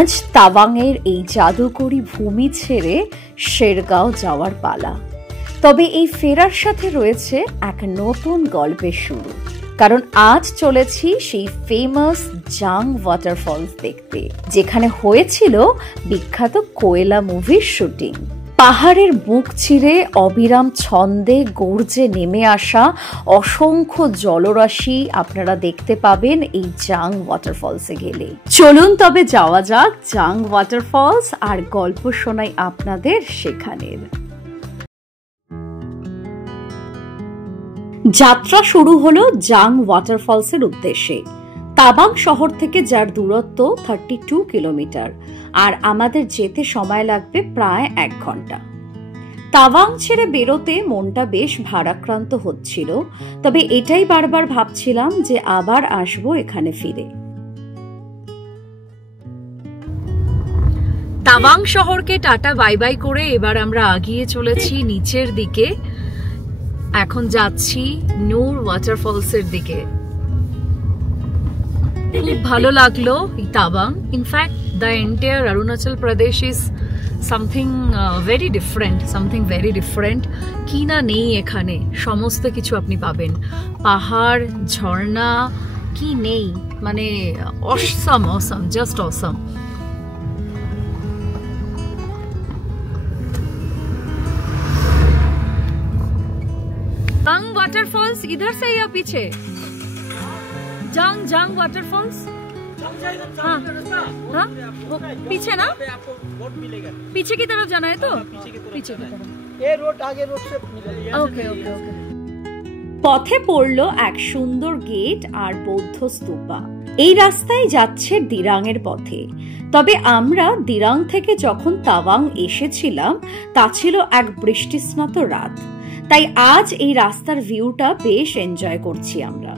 আজ তাওয়াংয়ের এই জাদুকরি ভূমি ছেড়ে শেরগাঁও যাওয়ার পালা। তবে এই ফেরার সাথে রয়েছে এক নতুন গল্পের শুরু, কারণ আজ চলেছি সেই ফেমাস জাং ওয়াটারফলস দেখতে, যেখানে হয়েছিল বিখ্যাত কোয়েলা মুভির শুটিং। পাহাড়ের বুক চিরে অবিরাম ছন্দে গর্জে নেমে আসা অসংখ্য জলরাশি আপনারা দেখতে পাবেন এই জাং ওয়াটারফলসে গেলে। চলুন তবে যাওয়া যাক জাং ওয়াটারফলস, আর গল্প শোনাই আপনাদের সেখানের। যাত্রা শুরু হলো জাং ওয়াটারফলসের উদ্দেশ্যে। তাওয়াং শহর থেকে যার দূরত্ব 32 কিলোমিটার, আর আমাদের যেতে সময় লাগবে প্রায় 1 ঘন্টা। তাওয়াং ছেড়ে বেরোতে মনটা বেশ ভারাক্রান্ত হচ্ছিল, তবে এটাই বারবার ভাবছিলাম যে আবার আসবো এখানে ফিরে। তাওয়াং শহরকে টাটা বাই বাই করে এবার আমরা আগিয়ে চলেছি নিচের দিকে। এখন যাচ্ছি নূর ওয়াটারফলসের দিকে। খুব ভালো লাগলো এই Tawang. In fact the entire Arunachal Pradesh is something very different. কি না নেই এখানে, সমস্ত কিছু আপনি পাবেন। পাহাড়, ঝর্ণা, কি নেই, মানে অসম, জাস্ট অসম। जांग वाटरफॉल्स इधर से या पीछे? जांग वाटरफॉल्स हाँ हाँ वो पीछे ना, पीछे की तरफ जाना है तो पीछे की तरफ ये रोड आगे रोड से मिलेगा। Okay okay okay. পথে পড়লো এক সুন্দর গেট আর বৌদ্ধ স্তূপা। এই রাস্তায় যাচ্ছে দিরাংয়ের পথে। তবে আমরা দিরাং থেকে যখন তাওয়াং এসেছিলাম তা ছিল এক বৃষ্টিস্নাত রাত, তাই আজ এই রাস্তার ভিউটা বেশ এনজয় করছি আমরা।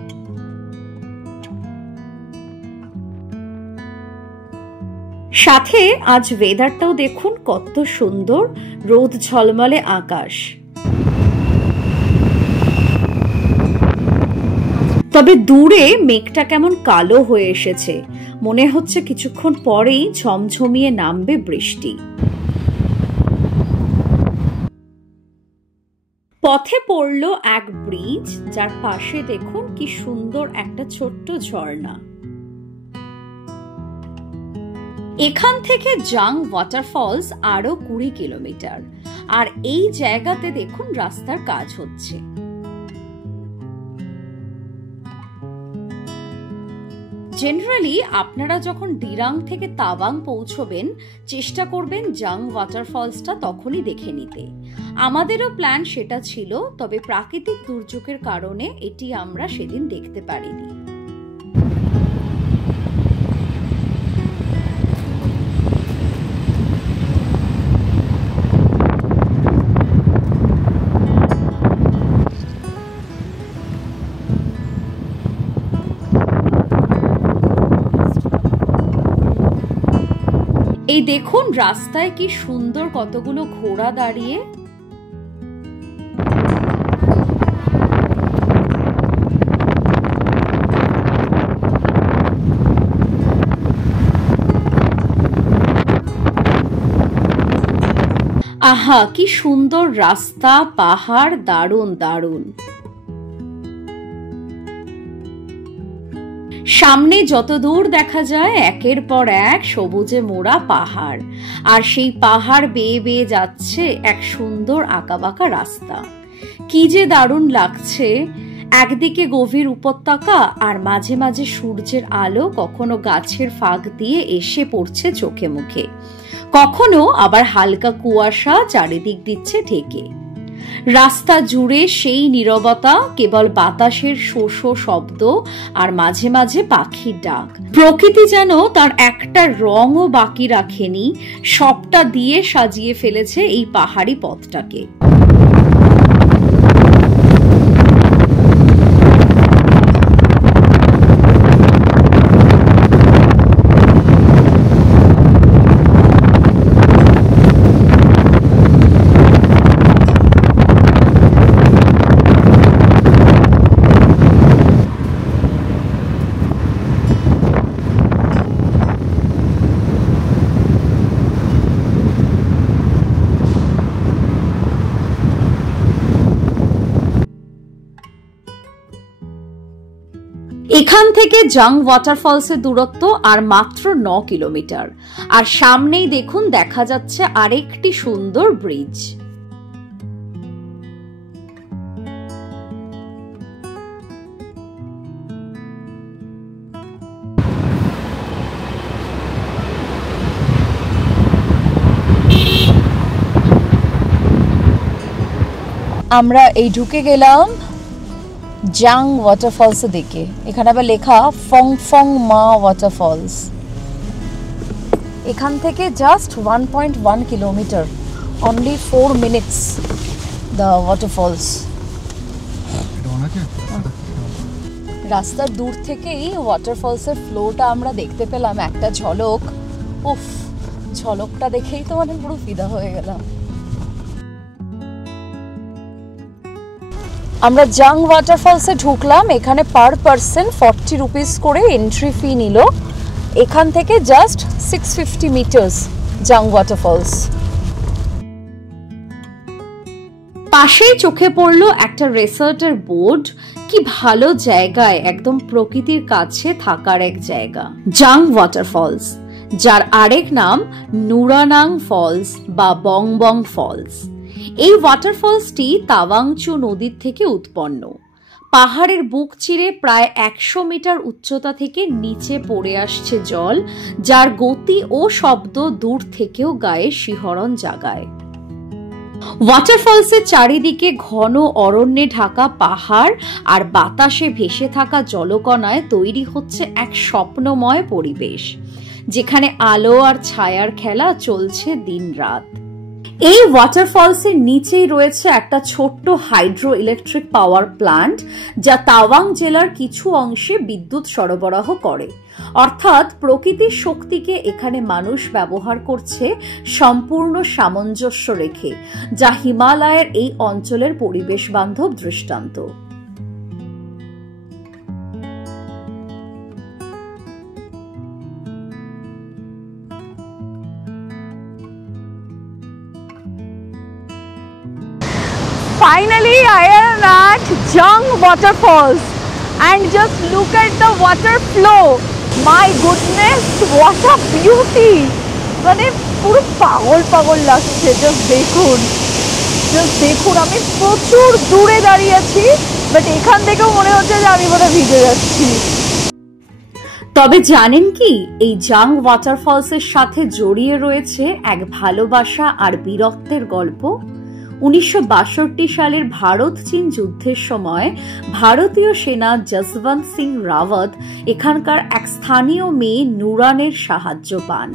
সাথে আজ ওয়েদারটাও দেখুন কত সুন্দর, রোদ ঝলমলে আকাশ। তবে দূরে মেঘটা কেমন কালো হয়ে এসেছে, মনে হচ্ছে কিছুক্ষণ পরেই ঝমঝমিয়ে নামবে বৃষ্টি। পথে পড়লো এক ব্রিজ, যার পাশে দেখুন কি সুন্দর একটা ছোট্ট ঝর্ণা। এখান থেকে জাং ওয়াটারফলস আরো 20 কিলোমিটার, আর এই জায়গাতে দেখুন রাস্তার কাজ হচ্ছে। জেনারেলি আপনারা যখন দিরাং থেকে তাওয়াং পৌঁছবেন চেষ্টা করবেন জাং ওয়াটারফলসটা তখনই দেখে নিতে। আমাদেরও প্ল্যান সেটা ছিল, তবে প্রাকৃতিক দুর্যোগের কারণে এটি আমরা সেদিন দেখতে পারিনি। এই দেখুন রাস্তায় কি সুন্দর কতগুলো ঘোড়া দাঁড়িয়ে। আহা কি সুন্দর রাস্তা, পাহাড়, দারুণ দারুণ। সামনে যত দূর দেখা যায় একের পর এক সবুজে মোড়া পাহাড়, আর সেই পাহাড় বেয়ে বেয়ে যাচ্ছে এক সুন্দর আঁকাবাঁকা রাস্তা। কি যে দারুণ লাগছে। একদিকে গভীর উপত্যকা, আর মাঝে মাঝে সূর্যের আলো কখনো গাছের ফাঁক দিয়ে এসে পড়ছে চোখে মুখে, কখনো আবার হালকা কুয়াশা চারিদিক দিচ্ছে ঢেকে। রাস্তা জুড়ে সেই নীরবতা, কেবল বাতাসের শো শো শব্দ আর মাঝে মাঝে পাখির ডাক। প্রকৃতি যেন তার একটা রঙও বাকি রাখেনি, সবটা দিয়ে সাজিয়ে ফেলেছে এই পাহাড়ি পথটাকে। এখান থেকে জাং ওয়াটারফলসের দূরত্ব আর মাত্র 9 কিলোমিটার। আর সামনেই দেখুন দেখা যাচ্ছে আরেকটি সুন্দর ব্রিজ। আমরা এই ঢুকে গেলাম জাং ওয়াটারফলস দিকে। এখানে আবার লেখা ফং ফং মা ওয়াটারফলস। এখান থেকে just 1.1 kilometre, only 4 minutes the waterfalls. রাস্তার দূর থেকেই ওয়াটারফলসের ফ্লোটা আমরা দেখতে পেলাম একটা ঝলক। উফ, ঝলকটা দেখেই তো মানে পুরো ফিদা হয়ে গেলাম। আমরা জাং ওয়াটারফলসে ঢুকলাম। এখানে পার পারসন 40 রুপিস করে এন্ট্রি ফি নিল। এখান থেকে জাস্ট 650 মিটার্স জাং ওয়াটারফলস। পাশেই চোখে পড়লো একটা রিসর্টের বোর্ড। কি ভালো জায়গায়, একদম প্রকৃতির কাছে থাকার এক জায়গা জাং ওয়াটারফলস, যার আরেক নাম নুরানাং ফলস বা বং বং ফলস। এই ওয়াটারফলসটি তাওয়াংচু নদীর থেকে উৎপন্ন। পাহাড়ের বুক চিরে প্রায় 100 মিটার উচ্চতা থেকে নিচে পড়ে আসছে জল, যার গতি ও শব্দ দূর থেকেও গায়ে শিহরণ জাগায়। ওয়াটারফলসের চারিদিকে ঘন অরণ্যে ঢাকা পাহাড় আর বাতাসে ভেসে থাকা জলকণায় তৈরি হচ্ছে এক স্বপ্নময় পরিবেশ, যেখানে আলো আর ছায়ার খেলা চলছে দিন রাত। এই ওয়াটারফলসের নিচেই রয়েছে একটা ছোট্ট হাইড্রো ইলেকট্রিক পাওয়ার প্ল্যান্ট, যা তাওয়াং জেলার কিছু অংশে বিদ্যুৎ সরবরাহ করে। অর্থাৎ প্রকৃতির শক্তিকে এখানে মানুষ ব্যবহার করছে সম্পূর্ণ সামঞ্জস্য রেখে, যা হিমালয়ের এই অঞ্চলের পরিবেশ বান্ধব দৃষ্টান্ত। Finally, I am at Jang Waterfalls and just look at the water flow. My goodness, what a beauty! মানে পুরো পাগল পাগল লাগছে। জাস্ট দেখুন, আমি প্রচুর দূরে দাঁড়িয়ে আছি, বাট এখান থেকেও মনে হচ্ছে যে আমি বোধহয় ভিজে যাচ্ছি। তবে জানেন কি, এই জাং ওয়াটারফলসের সাথে জড়িয়ে রয়েছে এক ভালোবাসা আর বীরত্বের গল্প। 1962 সালের ভারত চীন যুদ্ধের সময় ভারতীয় সেনা যশবন্ত সিং রাওয়াত এখানকার এক স্থানীয় মেয়ে নুরানের সাহায্য পান।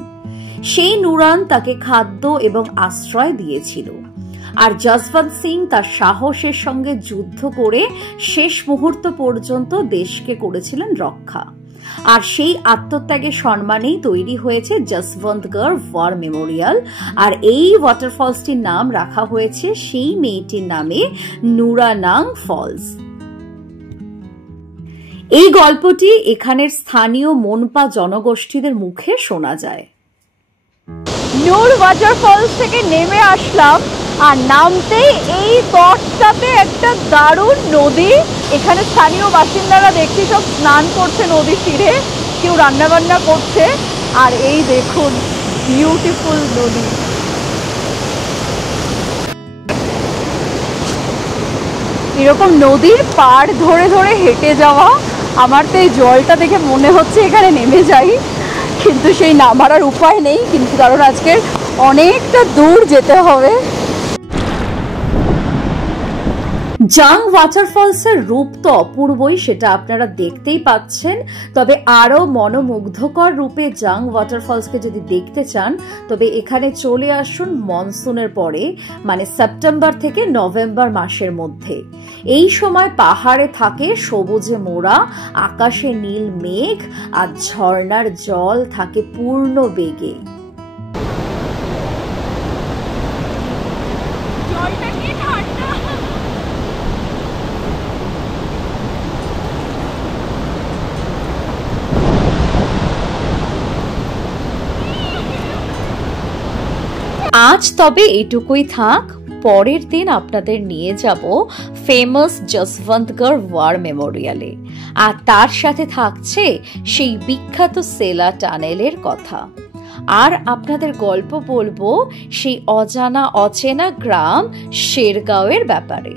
সেই নুরান তাকে খাদ্য এবং আশ্রয় দিয়েছিল, আর যশবন্ত সিং তার সাহসের সঙ্গে যুদ্ধ করে শেষ মুহূর্ত পর্যন্ত দেশকে করেছিলেন রক্ষা। আর সেই আত্মত্যাগের সম্মানেই তৈরি হয়েছে যশবন্তগড় ওয়ার মেমোরিয়াল। আর এই ওয়াটারফলসটির নাম রাখা হয়েছে সেই মেয়েটির নামে, নুরানাং ফলস। এই গল্পটি এখানের স্থানীয় মনপা জনগোষ্ঠীদের মুখে শোনা যায়। নূর ওয়াটারফলস থেকে নেমে আসলাম, আর নামতেই এই তটটাতে একটা দারুণ নদী। এখানে স্থানীয় বাসিন্দারা দেখছি সব স্নান করছে নদীর তীরে, কেউ রান্না বান্না করছে। আর এই দেখুন বিউটিফুল নদী। এরকম নদীর পাড় ধরে ধরে হেঁটে যাওয়া, আমার তো এই জলটা দেখে মনে হচ্ছে এখানে নেমে যাই, কিন্তু সেই নামার আর উপায় নেই, কিন্তু কারণ আজকে অনেকটা দূর যেতে হবে। জাং ওয়াটারফলসের রূপ তো অপূর্বই, সেটা আপনারা দেখতেই পাচ্ছেন। তবে আরো মনোমুগ্ধকর রূপে জাং ওয়াটারফলসকে যদি দেখতে চান, তবে এখানে চলে আসুন মনসুনের পরে, মানে সেপ্টেম্বর থেকে নভেম্বর মাসের মধ্যে। এই সময় পাহাড়ে থাকে সবুজে মোড়া, আকাশে নীল মেঘ, আর ঝর্ণার জল থাকে পূর্ণ বেগে। আজ তবে এটুকুই থাক। পরের দিন আপনাদের নিয়ে যাব ফেমাস যশবন্তগড় ওয়ার মেমোরিয়ালে, আর তার সাথে থাকছে সেই বিখ্যাত সেলা টানেলের কথা। আর আপনাদের গল্প বলবো সেই অজানা অচেনা গ্রাম শেরগাঁওয়ের ব্যাপারে।